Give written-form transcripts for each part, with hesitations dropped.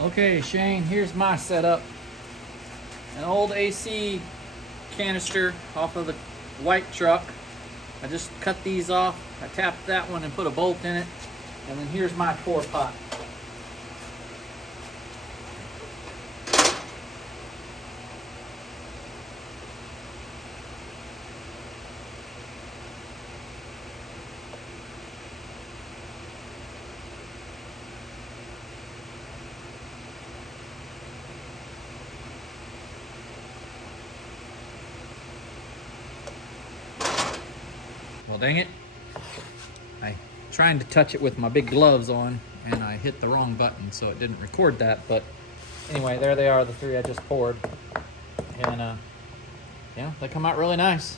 Okay, Shane, here's my setup. An old AC canister off of the white truck. I just cut these off. I tapped that one and put a bolt in it. And then here's my pour pot. Well, dang it. I trying to touch it with my big gloves on and I hit the wrong button, so it didn't record that. But anyway, there they are, the three I just poured. And yeah, they come out really nice.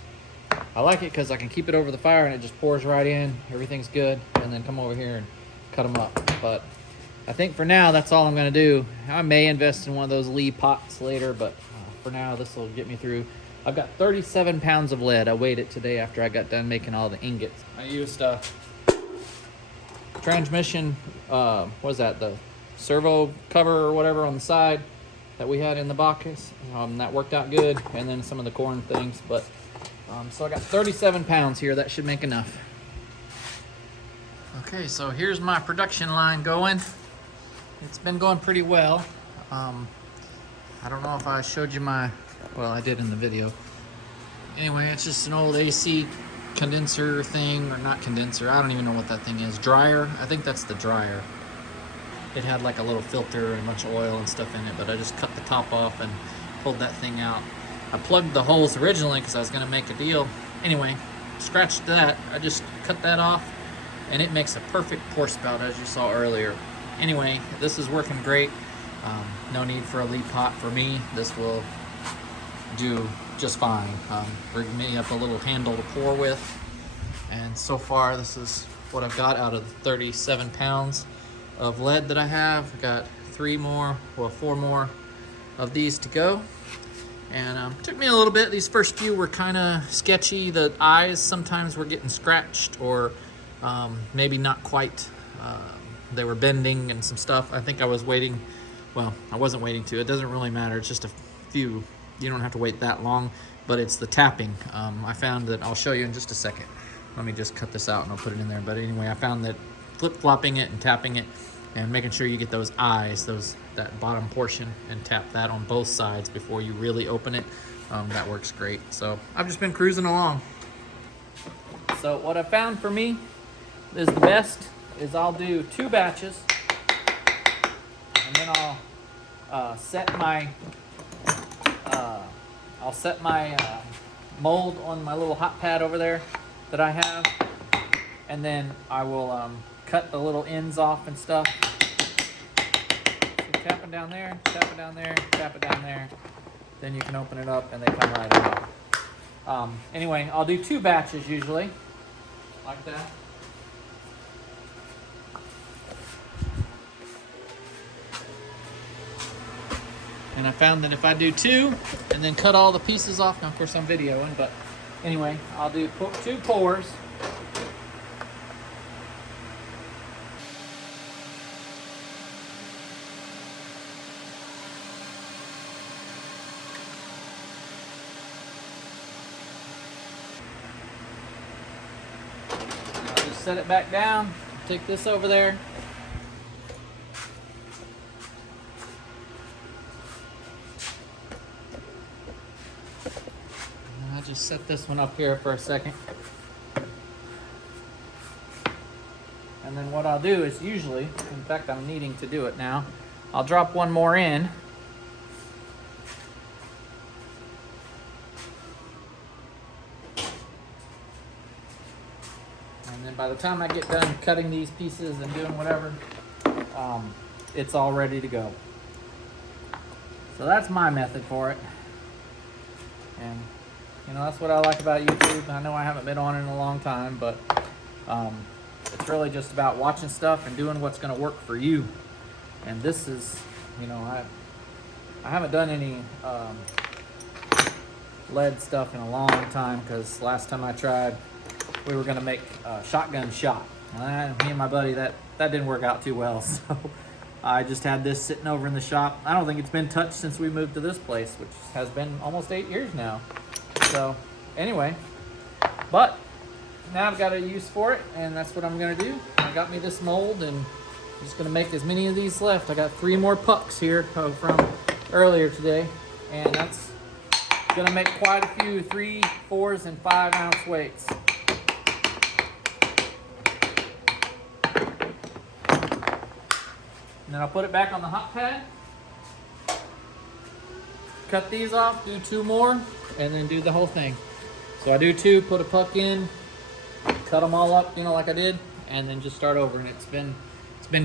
I like it because I can keep it over the fire and it just pours right in. Everything's good. And then come over here and cut them up. But I think for now, that's all I'm going to do. I may invest in one of those Lee pots later, but for now, this will get me through. I've got 37 pounds of lead. I weighed it today after I got done making all the ingots. I used transmission, what was that, the servo cover or whatever on the side that we had in the box. That worked out good, and then some of the corn things. But so I got 37 pounds here. That should make enough. Okay, so here's my production line going. It's been going pretty well. I don't know if I showed you well, I did in the video. Anyway, it's just an old AC condenser thing, or not condenser, I don't even know what that thing is. Dryer, I think that's the dryer. It had like a little filter and a bunch of oil and stuff in it, but I just cut the top off and pulled that thing out. I plugged the holes originally because I was gonna make a deal. Anyway, scratched that, I just cut that off, and it makes a perfect pour spout as you saw earlier. Anyway, this is working great. No need for a lead pot for me. This will do just fine. Rigged me up a little handle to pour with, and so far this is what I've got out of the 37 pounds of lead that I have. I've got 4 more of these to go, and took me a little bit. These first few were kind of sketchy. The eyes sometimes were getting scratched, or maybe not quite. They were bending and some stuff. I think I was waiting. Well, I wasn't waiting to. It doesn't really matter. It's just a few. You don't have to wait that long, but it's the tapping. I found that, I'll show you in just a second. Let me just cut this out and I'll put it in there. But anyway, I found that flip-flopping it and tapping it and making sure you get those eyes, that bottom portion, and tap that on both sides before you really open it. That works great. So I've just been cruising along. So what I found for me is the best is I'll do 2 batches, and then I'll set my mold on my little hot pad over there that I have, and then I will cut the little ends off and stuff. So tap it down there, tap it down there, tap it down there. Then you can open it up and they come right out. Anyway, I'll do 2 batches usually, like that. And I found that if I do 2 and then cut all the pieces off, now of course I'm videoing, but anyway, I'll do 2 pours. I'll just set it back down, take this over there. Just set this one up here for a second. And then what I'll do is usually, in fact I'm needing to do it now, I'll drop one more in. And then by the time I get done cutting these pieces and doing whatever, it's all ready to go. So that's my method for it. And you know, that's what I like about YouTube. I know I haven't been on it in a long time, but it's really just about watching stuff and doing what's going to work for you. And this is, you know, I haven't done any lead stuff in a long time, because last time I tried, we were going to make shotgun shot. Me and my buddy, that didn't work out too well. So I just had this sitting over in the shop. I don't think it's been touched since we moved to this place, which has been almost 8 years now. So anyway, but now I've got a use for it, and that's what I'm gonna do. I got me this mold, and I'm just gonna make as many of these left. I got 3 more pucks here from earlier today, and that's gonna make quite a few 3, 4s, and 5 ounce weights. And then I'll put it back on the hot pad, cut these off, do 2 more, and then do the whole thing. So I do 2, put a puck in, cut them all up, you know, like I did, and then just start over. And it's been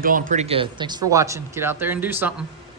going pretty good. Thanks for watching. Get out there and do something.